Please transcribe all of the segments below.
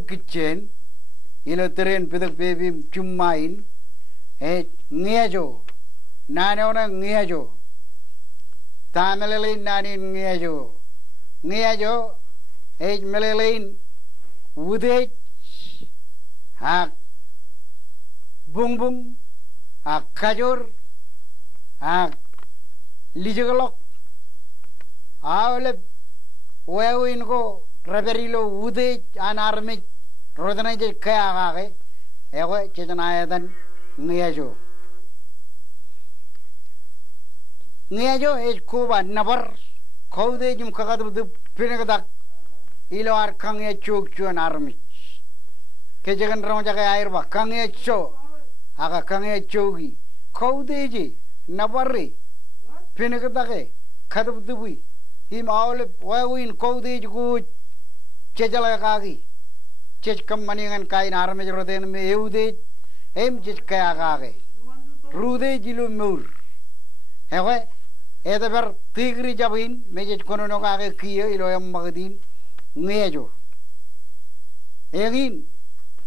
kitchen ilo teren pidak baby chumain ngejo nane ona ngejo tamelelin nani ngejo melelin udej hak bungbung hak kajur hak lijagalok awle wewin ko reberilo udej anarmik rodana je kaya gage ego chejanayadan ngejo kuba nabar kaude jum kagadu pinagadak ilo ar kangya chuk chuan armik kejagan ramaja kaya air ba kangya cho aga kangya chogi kaude je nabarre pinagadake kadab dubui him awle wawin kaude ku chejala kagi chej kam maningan kain armik roden me eude chej kaya gage rude jilu mur hewe ber tigri jabin mejet kono no kage kiyo ilo yam magadin ngejo egin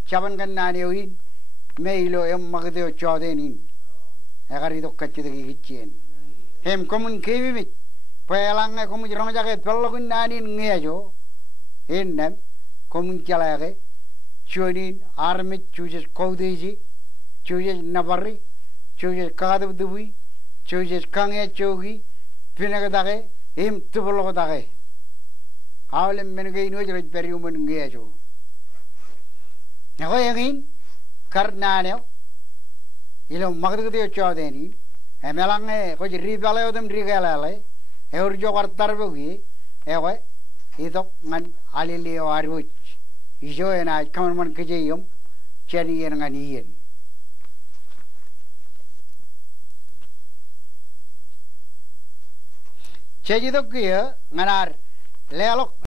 chaban kan nani oin me ilo yam magdeo chodenin egari do kachide gichen hem komun kevi mit pelang komun rong jage pellogun nani ngejo ennem komun chalage chonin arme chujes kaudeji chujes nabarri chujes kagadu dubui chujes kangya chogi pinagadage hem tubologadage awle menege ino jero periumun ngejo nago yangin karnane ilo magdugde chodeni emelange ko ribale odem rigalale eurjo wartarbogi ewe idok ngan alili arbuch ijo ena kaman kejeyum cheni yen nganien chejidok ye nganar lelok